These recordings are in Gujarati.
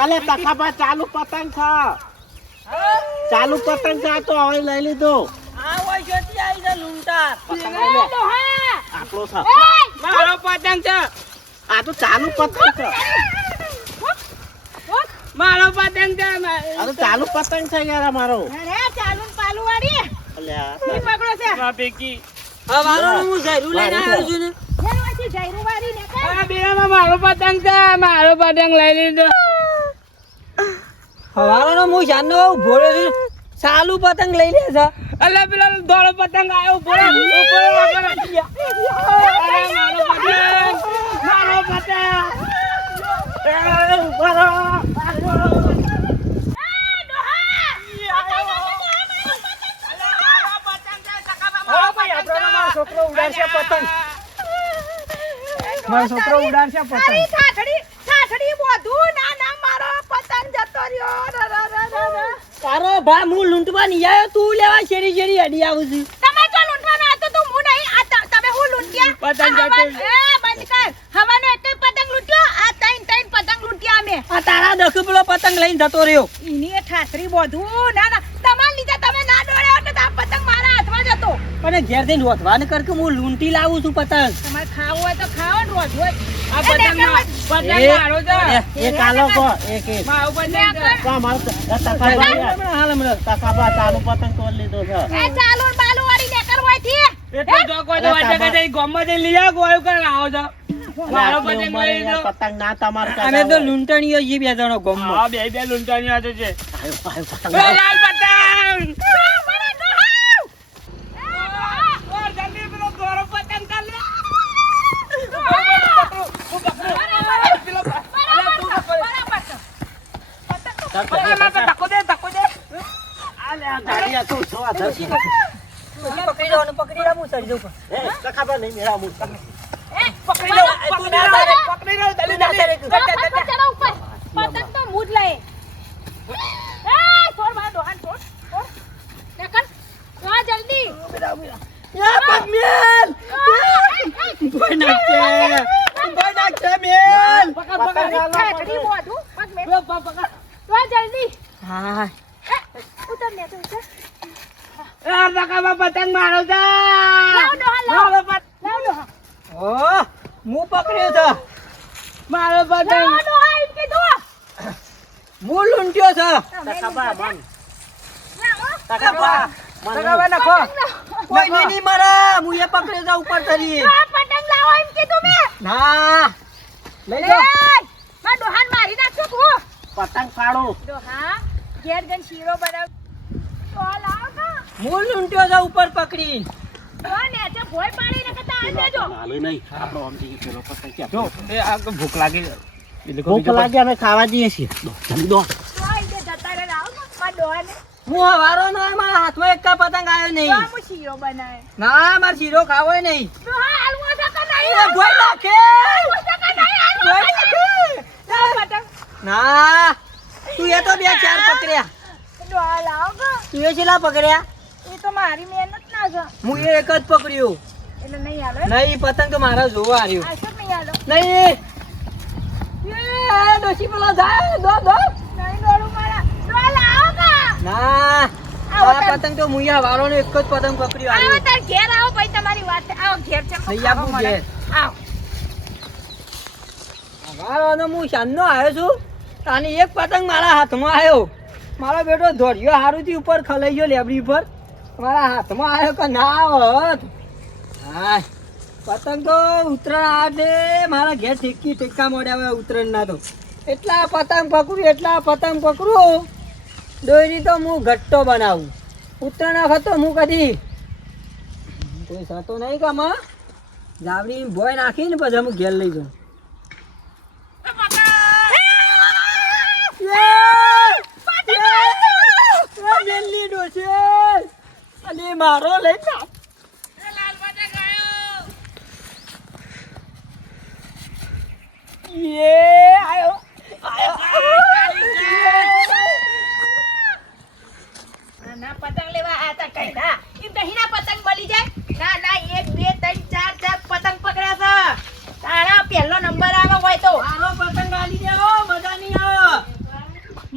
કાલે તખાબા ચાલુ પતંગ છે ચાલુ પતંગ છે તો હવે લઈ લીધો. આપણો છે એ મારો પતંગ છે. આ તો ચાલુ પતંગ છે. મારો પતંગ છે આ તો ચાલુ પતંગ છે યાર અમારો. ચાલુ પાલુ વાળી પકડો છે? મારા પૈકી હા મારો હું જયરુ વાળી ને. કે આ મારો પતંગ છે મારો પતંગ લઈ લીધો. હવારો હું જાનો ઊભો રહ્યો છું. ચાલુ પતંગ લઈ લે છે. અલે પેલો દોડો પતંગ આવ્યો ઉપર ઉપર અરે મારો પતંગ મારો પતંગ છોકરો ઉડાડશે પતંગ. મારો છોકરો ઉડાડશે પતંગ. તારી ઠાઠડી ઠાઠડી બોધું ના ના મારો પતંગ જતો રહ્યો ર, ર, ર, ર, ર. તારો ભા હું લૂંટવા નહીં આવ્યો. તું લેવા શેરી શેરી અડી આવું છું. તમે તો લૂંટવાનો હતો તો હું નહીં. આ તમે હું લૂંટ્યા? પતંગ એ, બંધ કર. હવાનો એક પતંગ લૂંટ્યો. આ ત્રણ ત્રણ પતંગ લૂંટ્યા અમે. આ તારા દખ પેલો પતંગ લઈને જતો રહ્યો. એ ઠાસરી બોધું. ના ના. તમાર લીધે તમે ના દોડ્યા હોત તો આ પતંગ મારા હાથમાં જ હતો. અને ઘેર જઈને ન કર કે હું લૂંટી લાવું છું પતંગ. તમારે ખાવું હોય તો ખાવો ને રોધવો આ પતંગ ના- મારો છે. એક આલો કો એક એક. મારો પતંગ કા મારો તકાબા હાલ હમણાં તકાબા ચાલુ પતંગ તોડ લીધો છે. એ ચાલુ બાલુ વાળી નેકર હોયથી એટલું તો કોઈ તો વાંચે કે જઈ લઈ આવો, ગોળ કરીને આવો છો. પતંગ ના તમારે અમે તો લૂંટણીઓ છીએ બે જણો ગમમાં. બે બે લૂંટણીઓ છે. પતંગ એ આયો. લાલ પતંગ! મને ડોહાવ! ઓર જલ્દી પેલો દોરો પતંગ કર લે. પતંગ ના તો ધક્કો દે, ધક્કો દે. આ ગાડી આ ધરતી. પકડી લો પકડી લો હું ચડી દઉં એ, તકાબા નહીં મેળા હું. પકડી લો, પકડી લો, પકડી લો, જલ્દી, જલ્દી. પતંગ ઉપર. પતંગ તો હું જ એ, છોડ મારા છોડ, છોડ. નેકર. જલ્દી. યા, મેલ! પકડ, પકડ. પકડ. જલ્દી. હા ઉતર ને, તું ઉતર. એ પકડમાં પતંગ મારો છે. ઓ હું પકડ્યો છે મારો પતંગ. હું લૂંટ્યો છે તકાબા, મન. લાવો. તકાબા, નાખો કોઈ બી નહીં મારા હું એ પકડ્યો છે ઉપર તરી પતંગ લાવો, એમ કીધું મેં. ના લઈ એ, જાઓ મારા મારી નાખશો તું. પતંગ ફાડો ડોહા, ઘેર જઈને શીરો બનાવ. હું લૂંટ્યો છે ઉપર પકડી. તો નેચે ભોય પાડી ને કહેતા આ દેજો. હાલે નહીં. આપણો સમજી ગયો પેલો પતંગ ક્યાં જો, એ આ તો ભૂખ લાગી. ભૂખ લાગે અમે ખાવા જઈએ છીએ. હું હવારો નો મારા હાથમાં એક પતંગ આવ્યો નહીં. હું શીરો બનાવે. ના મારે શીરો ખાવો નહીં. ના તું એ તો બે ચાર પકડ્યા. ડોહા લાવો કા. તું એ છેલ્લા પકડ્યા? એ તો મારી મહેનત ના છે. હું એ એક જ પકડ્યું. એટલે નહીં હાલો. નહીં પતંગ મારા જોવા આવ્યો. આ શું નહીં હાલો? નહીં. એ ડોશી પેલો જાય દો દો. નહીં દોડું મારા. ડોહા લાવો ના. આ પતંગ તો મુયા વાળો એક જ પતંગ પકડ્યો આવો આવ્યો તાર ઘેર આવો પછી તમારી વાત આવો ઘેર છે. આપું ઘેર. આવો. વાળો હું શાનનો આવ્યો છું. અને એક પતંગ મારા હાથમાં આવ્યો. મારો બેટો દોડ્યો હારું થી ઉપર ખલાઈ ગયો લેબડી ઉપર. મારા હાથમાં આવ્યો કે ના આવત હા પતંગ તો ઉત્તરાયણ આજે મારા ઘેર ઠેકી ઠેકા મોડ્યા ના તો. એટલા પતંગ પકડું, એટલા પતંગ પકડું. દોરી તો હું ઘટ્ટો બનાવું. ઉત્તરાયણ વખત તો હું કદી. કોઈ સાતો નહીં કે આમાં. જાવડી ભોય નાખીને પછી હું ઘેર લઈ જાઉં. ડોસે અને મારો લઈ જા યે આયો. ના, ના પતંગ લેવા આ તા કઈ ના એમ તો હીના પતંગ મળી જાય ના ના એક બે ત્રણ ચાર ચાર પતંગ પકડ્યા છે તારા પહેલો નંબર આવે હોય તો મારો પતંગ આલી દેવો મજા નહીં આવે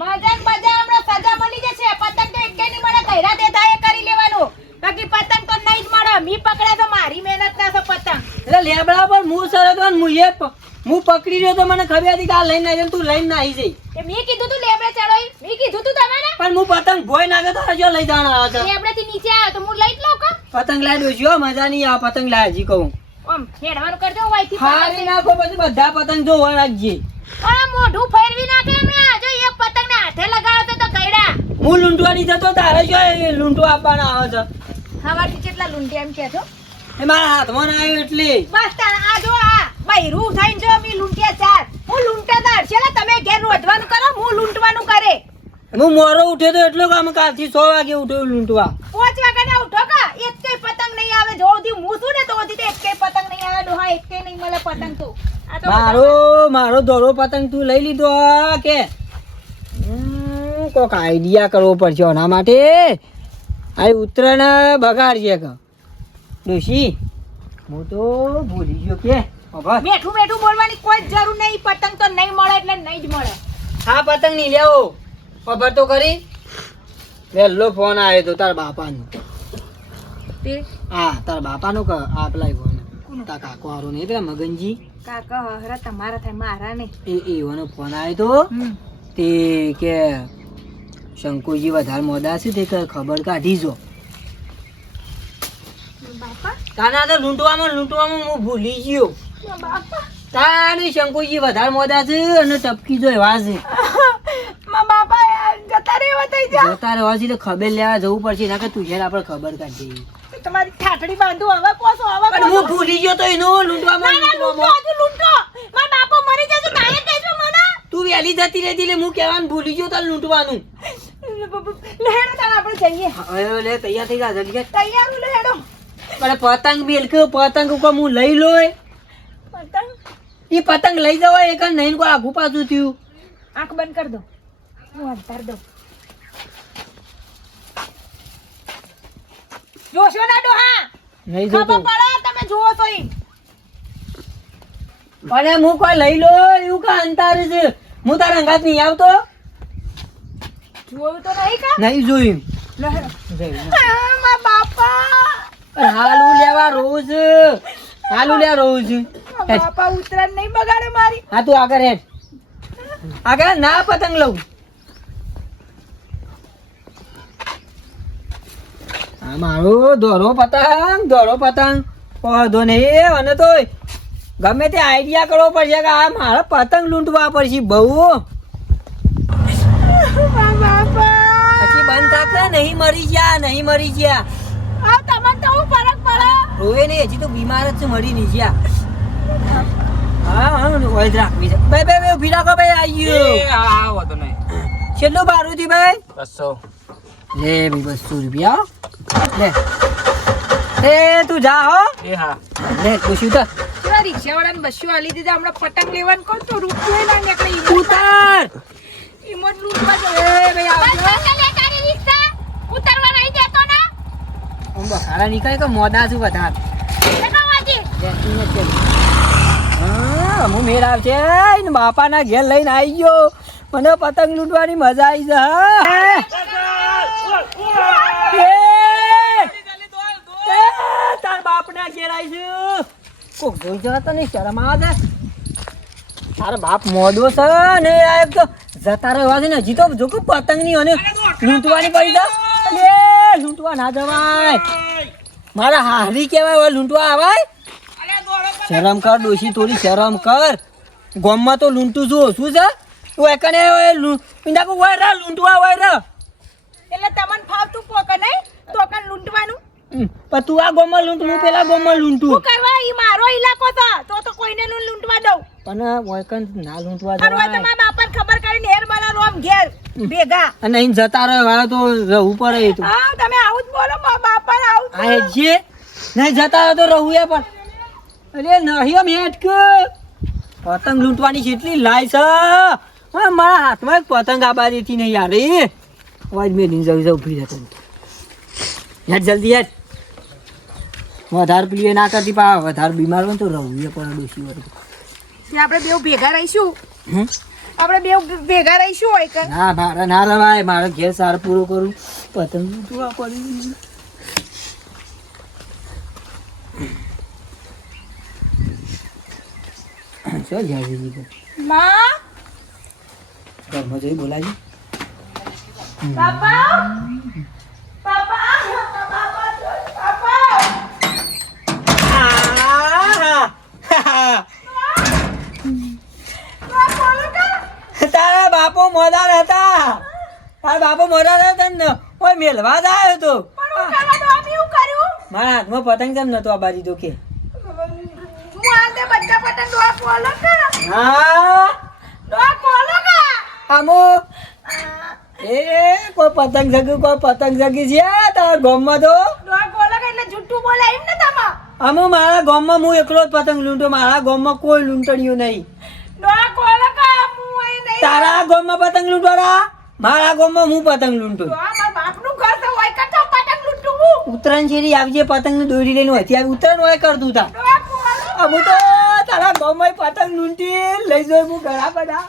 મજા ને મજા હમણાં સજા મળી જશે પતંગ તો એકે નહીં મળે કૈરા દેતા એ કરી લેવાનું બાકી પતંગ તો નહીં જ મળે મી પકડ્યા તો મારી મહેનત ના છે પતંગ એટલે લેબડા પર હું સરસ હતો ને હું એ પ- હું ગયો તો મને ખબર હતી કે આ લઈને આવી તું લઈને આવી જઈ. મેં કીધું તું લેબડે ચડો મેં કીધું તું તમારે? પણ હું પતંગ ભોય નાખ્યો તો હજુ લઈ જવાનો હતો. લેબડે થી નીચે આવ્યો તો હું લઈ જ લઉં કા પતંગ દઉં છું મજા નહીં આ પતંગ લાવે હજી કહું. ઓમ હેડવાનું કરજો વાયથી હારી નાખો પછી બધા પતંગ જો રાખજે આ મોઢું ફેરવી નાખે હમણાં જો એક પતંગ ને હાથે લગાડો તો ગઈડા હું લૂંટવાની જતો તારે જો લૂંટો આપવાનો આવે છે. હવાથી કેટલા લૂંટી એમ કે છો? એ મારા હાથમાં ના આવ્યો એટલે. બસ તારા આ જો આ બૈરું થઈને જો મી લૂંટ્યા ચાર. હું લૂંટા તાર છે તમે ઘેર વધવાનું કરો હું લૂંટવાનું કરે. હું મોરો ઉઠ્યો તો એટલો કામ કાલથી સો વાગે ઉઠ્યો લૂંટવા. પાંચ ના ઉઠો કા? એક કે પતંગ નહીં આવે. જો સુધી હું છું ને તો તો એક કઈ પતંગ નહીં આવે. ડોહા એક કે નહીં મળે પતંગ તો. મારો મારો દોરો પતંગ તું લઈ લીધો કે? કોક આઈડિયા કરવો પડશે આના માટે. આ ઉત્તરાયણ બગાડશે કે. ડોશી હું તો ભૂલી ગયો કે. બેઠું બેઠું બોલવાની કોઈ જરૂર નહીં પતંગ તો નહીં મળે એટલે નહીં જ મળે. હા પતંગ નહીં લેવો. ખબર તો કરી વહેલો ફોન આવ્યો તો તારા બાપાનો. તે? હા તારા બાપાનો કે આ પેલા ફોન તારા કાકો હારો નહીં પેલા મગનજી. કાકા હરા તમારા થાય મારા નહીં. એ એવાનો ફોન આવ્યો તો. તે કે શંકુજી વધારે મોડા છે તે ખબર કાઢી જો. બાપા? તાના તો લૂંટવામાં લૂંટવામાં હું ભૂલી ગયો. તાની શંકુજી વધારે મોડા છે અને ટપકી જોઈ વાસી મા બાપા જતા રહેવા થઈ જા. જતા રહેવા છે તો ખબર લેવા જવું પડશે ના કે તું છે આપણે ખબર કાઢી તમારી ઠાઠડી બાંધું હવે કોસો હવે પણ હું ભૂલી ગયો તો એનો લૂંટવામાં ના ના લૂંટો લૂંટો. મારા બાપો મરી જશે તારે કહેજો મને. તું વહેલી જતી રહેતી એટલે હું કહેવાનું ભૂલી ગયો તાર લૂંટવાનું. લહેડો તાર આપણે જઈએ. હવે લે તૈયાર થઈ જા જલ્દી તૈયાર હું લહેડો પણ પતંગ બેલ કે પતંગ ઉપર હું લઈ લોય. પતંગ? પતંગ લઈ જવાય એક નહીં કોઈ આઘું પાછું થયું. આંખ બંધ કરી દો. હું અંતર દઉં. જોશો ના ડોહા? નહીં જોતું પડે તમે જુઓ તો ઈ. પણ હું કોઈ લઈ લો એવું કા અંતારે છે? હું તારા અંગાત નહીં આવતો? જોયું તો નહીં કા? નહીં જોયું. બાપા. હાલું લેવા રોજ. હાલું લેવા રોજ. બાપા ઉતરાણ નહીં બગાડે મારી. હા તું આગળ હેડ. આગળ ના પતંગ લઉં. મારો દોરો પતંગ દોરો પતંગ. પધો નહીં અને તો ગમે તે આઈડિયા કરવો પડશે કે આ મારા પતંગ લૂંટવા પડશે બહુ. પછી બંધ થાકશે નહીં મરી ગયા નહીં મરી ગયા. આ તમને તો ફરક પડે. રોવે નહીં હજી તો બીમાર જ છે મરી નહીં ગયા. હા હા ઓય રાખવી છે. ભાઈ ભાઈ ભાઈ ઊભી રાખો ભાઈ આવી નહીં. કેટલું બારું થી ભાઈ? બસો. લે ભાઈ બસો રૂપિયા લે. એ તું જા હો. એ હા. લે ખુશી રિક્ષાવાળાને બસ્યું આલી દીધા હમણાં પતંગ લેવાનું કહું તો રૂપિયો ના નીકળે. ઉતર! એ ભાઈ આવજો. ઉતરવા નહીં દેતો ના. આમ બખાડા નીકળે કે મોડા છું વધારે નથી હા મેળ આવશે. બાપાના ઘેર લઈને આવી ગયો. મને પતંગ લૂંટવાની મજા આવી! એ! તાર બાપના નહીં શરમ આવે? તારો બાપ મોદો છે ને, આ જતા રહેવા છે ને, હજી તો જો લૂંટવાની પડી છે લૂંટવા ના જવાય. મારા હારી કહેવાય લૂંટવા આવાય. શરમ કર ડોશી થોડી શરમ કર. ગોમમાં તો લૂંટું છું શું છે? તું એકને પિંડા કો વાય રા લૂંટવા વાય રા. એટલે તમને ફાવતું પોકે નહીં? તો કન લૂંટવાનું? પણ તું આ ગોમમાં લૂંટ હું પેલા ગોમમાં લૂંટું. શું કરવા? ઈ મારો ઇલાકો તો તો તો કોઈને નું લૂંટવા દઉં. પણ વળકણ ના લૂંટવા કરવા જવાય. તમારા બાપાને ખબર કરીને હેર મારા રોમ ઘેર ભેગા. અને અહીં જતા રહ્યો વાળો તો રહું પડે એ તો. હા તમે આવું જ બોલો બાપાને આવું જ આ જે નહીં જતા રહ્યો તો રહું એ પણ. અરે નહીં એમ પતંગ લૂંટવાની કેટલી લાય છે. હા, મારા હાથમાં એક પતંગ આ બાજુથી નહીં યાર એ અવાજ મેં જવું જવું ફરી જતો યાર જલ્દી યાર વધારે પીએ ના કરતી પા વધારે બીમાર હોય તો રહું એ પણ ડોસી કે આપણે બેવ ભેગા રહીશું? આપણે બેવ ભેગા રહીશું હોય ના મારે ના રવાય. મારે ઘેર સાર પૂરો કરું. પતંગ લૂંટવા પડી. શું છે બીજું માં? ઘરમાં જઈ બાપા બાપા? બાપા? તારા બાપો મોદાર હતા. તારા બાપો મોદાર હતા ને ઓય મેલવા જ આવ્યો તો. મારા હાથમાં પતંગ કેમ નતો આ બાજુ તો કે પતંગ ડોહા ખોલો કે? હા? ડોહા ખોલો કે? આમો? એ કોઈ પતંગ જગ્યું કોઈ પતંગ જગી છે તારા ગામમાં તો? ડોહા ખોલો કે એટલે જુઠ્ઠું બોલાય એમ ને તમા? આમો મારા ગામમાં હું એકલો જ પતંગ લૂંટો મારા ગામમાં કોઈ લૂંટણ્યું નહીં. ડોહા ખોલો કે? હું અહીં નહીં તારા ગામમાં પતંગ લૂંટવાડા મારા ગામમાં હું પતંગ લૂંટું? બાપનું ઘર છે હોય કે પતંગ લૂંટું હું? શેરી આવજે પતંગ દોરી લઈને હોય ત્યાં ઉત્તરાયણ હોય કરતું તા. હું તો તારા ગામમાં પતંગ લૂંટી લઈ જોઈ હું ઘણા બધા.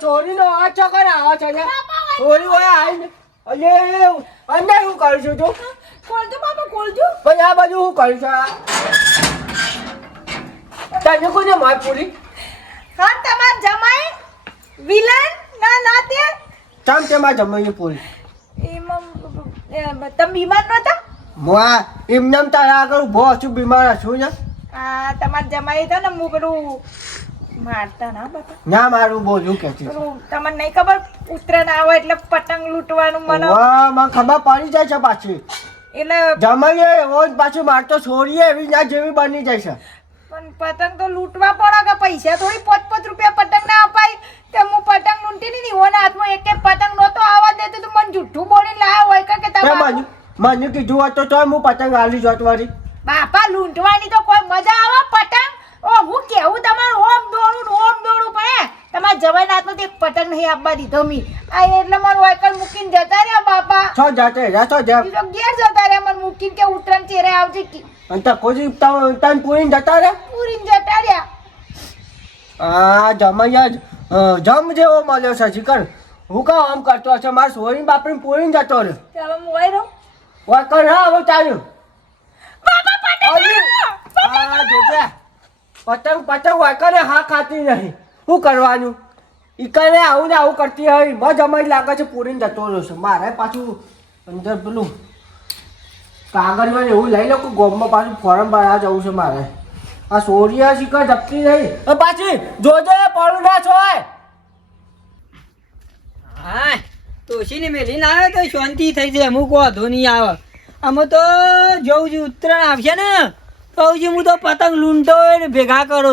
છોરી નો. આ ચકર આવા છે ને. છોરી હોય આવીને અલે અંદર હું કરું છું તું. ખોલજો બાપા ખોલજો પછી આ બાજુ હું કરું છું? તને કોને માર પૂરી? હા તમાર જમાઈ વિલન ના નાતે? તમ તે જમાઈ પૂરી? એમ તમે બીમાર નહોતા? મોઆ એમનેમ તારા આગળ ઊભો છું બીમાર છું ને. આ તમાર જમાઈ હતા ને હું પેલું મારતા ના બાપા ના મારું બોલું કે છે. તમને નહીં ખબર ઉત્તરાયણ આવે એટલે પતંગ લૂંટવાનું મને વાહ મને ખબર પડી જાય છે પાછી. એટલે જમાઈએ એવો જ પાછું મારતો છોડીએ એવી ના જેવી બની જાય છે. પણ પતંગ તો લૂંટવા પડે કે પૈસા થોડી પાંચ પાંચ રૂપિયા પતંગ ના અપાય તે હું પતંગ લૂંટી નહીં ઓના હાથમાં એક એક પતંગ નહોતો આવવા દેતો તો મને જુઠ્ઠું બોલીને લાયા હોય કે કે તે તમારું મને કીધું હોત તો તોય હું પતંગ આલી જોત વળી બાપા લૂંટવાની તો કોઈ મજા આવે પતંગ? ઓ હું કેવું તમારું? ઓમ દોડું ઓમ દોડું પડે તમારા જવાન હાથમાં એક પતંગ નહીં આપવા દીધો મી. આ એટલે મને વાયકલ મૂકીને જતા રહ્યા બાપા. છો જાતે જા છો જા. ઘેર જતા રહ્યા મને મૂકીને કે ઉતરણ ચેરે આવજે કી. અને તો કોઈ તન પૂરીને જતા રે પૂરીને જતા રહ્યા. આ જમૈયા જમ જેવો મળ્યો છે જીકર હું કામ આમ કરતો હશે મારા સોરી બાપરી પૂરીને જતો રે તે હવે હું આવી રહું. વાકર હા હવે ચાલ્યું. બાપા પતંગ! આ જોજે. પતંગ પતંગ વાકરે હા ખાતી નહીં. શું કરવાનું? ઈકરે આવું ને આવું કરતી હોય. મજ અમારી લાગે છે પૂરીને જતો રહ્યો છે. મારે પાછું અંદર પેલું કાગળમાં એવું લઈ લો કે ગોમમાં પાછું ફોરમ ભરવા જવું છે મારે. આ સોરિયા શીખર જપતી નહીં. પાછી જોજે પડું ના છોય. હા તોશીને મેલીને આવે તો શાંતિ થઈ જાય, અમુક વાંધો નહીં આવે. અમે તો જવું છું, ઉત્તરાયણ આવશે ને કહું છું, હું તો પતંગ લૂંટો ને, ભેગા કરો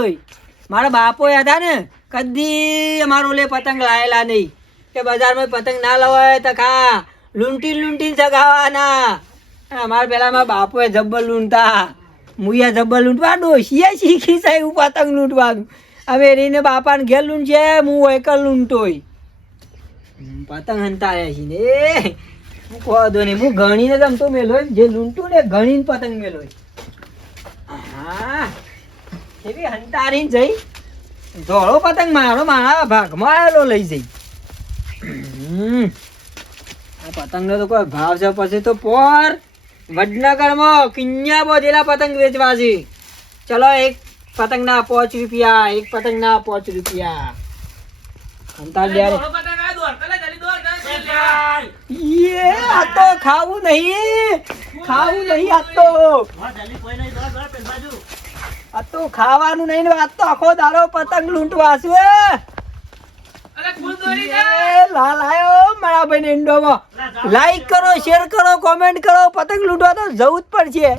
મારા બાપો હતા ને, કદી અમારો લે પતંગ લાયેલા નહીં. કે બજારમાં પતંગ ના લવાય તો ખા લૂંટી લૂંટીને સગાવાના. અમારા પેલા મારા બાપોએ જબ્બર લૂંટતા. મુયા જબ્બર લૂંટવા ડોસીએ શીખી સાહેબ પતંગ લૂંટવાનું. હવે રીને બાપાને ઘેર લૂંટશે, હું એકલ લૂંટોય પતંગ હંતાડ્યા છે ને. હું કહો દો ને હું ગણીને જમતો મેલો જે લૂંટું ને ગણીને પતંગ મેલો હા એવી હંતાડીને જઈ. ધોળો પતંગ મારો મારા ભાગમાં આવેલો લઈ જઈ. આ પતંગનો તો કોઈ ભાવ છે પછી તો પોર. વડનગરમાં કિન્યા બોધેલા પતંગ વેચવા છે. ચલો એક પતંગના પાંચ રૂપિયા એક પતંગના પાંચ રૂપિયા. હંતાડ લે રે. યે આ તો ખાવું નહીં. ખાવું નહીં આજ તો. આ તો ખાવાનું નહીં ને આજ તો આખો દારો પતંગ લૂંટવા છે અરે ફૂલ દોરી એ લાલ આયો મારા ભાઈ ઇન્ડોમાં લાઈક કરો શેર કરો કોમેન્ટ કરો પતંગ લૂંટવા તો જવું જ પડશે.